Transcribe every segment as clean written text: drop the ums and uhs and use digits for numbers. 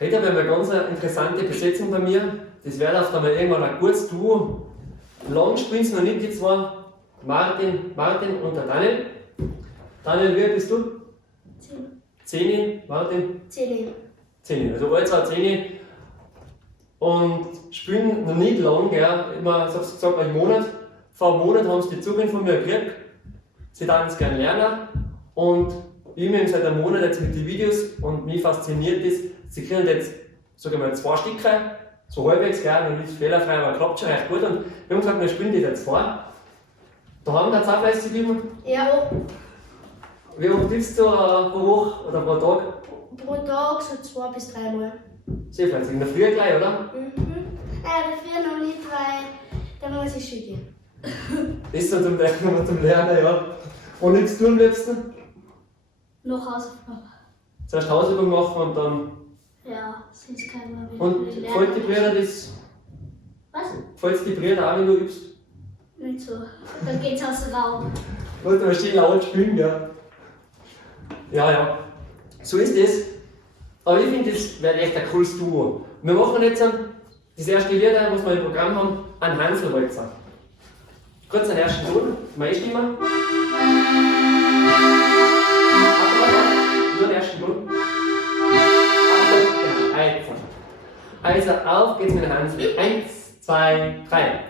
Heute habe ich eine ganz interessante Besetzung bei mir. Das wird oft einmal irgendwann ein gutes Duo. Lang spielen sie noch nicht, die zwei. Martin und der Daniel. Daniel, wie alt bist du? 10. Martin? 10. Also alle zwei 10. Und spielen noch nicht lang, gell? Immer, ich hab's gesagt, einen Monat. Vor einem Monat haben sie die Zugang von mir gekriegt. Sie würden es gerne lernen. Und ich bin seit einem Monat jetzt mit den Videos und mich fasziniert das. Sie kriegen jetzt, sag ich mal, 2 Stücke, so halbwegs, gell? Noch nicht fehlerfrei, aber klappt schon recht gut. Und wir haben gesagt, wir spielen die jetzt vor. Da haben wir jetzt auch fleißig üben. Ja, Wie oft übst du pro Woche oder pro Tag? pro Tag so 2 bis 3 Mal. Sehr fleißig. In der Früh gleich, oder? Dafür noch nicht, weil da muss ich schon gehen. Das ist so zum Lernen, ja. Und übst du am liebsten? Noch Hausaufgaben. Zuerst Hausübung machen und dann. Ja, sonst kann man wieder Und gefällt die Brüder das? Was? Gefällt die Brüder auch, wenn du übst? Nicht so. Dann geht's aus dem Raum. Wollte man schön laut spielen, ja. Ja. So ist es. Aber ich finde, das wäre echt ein cooles Duo. Wir machen jetzt das erste Lied, was wir im Programm haben, einen Hanselwalzer. Kurz einen ersten Ton, meine Stimme. Nur den ersten Ton. Also auf geht's mit den Hansel. 1, 2, 3.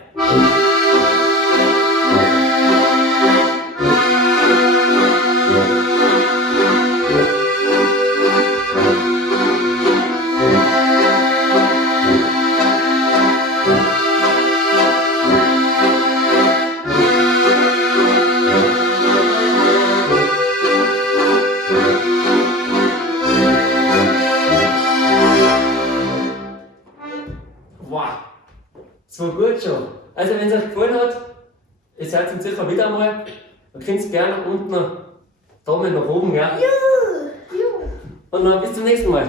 Wow, so gut schon. Also wenn es euch gefallen hat, ihr seid uns sicher wieder einmal, dann könnt ihr gerne unten Daumen nach oben, gell? Juhu! Und dann bis zum nächsten Mal.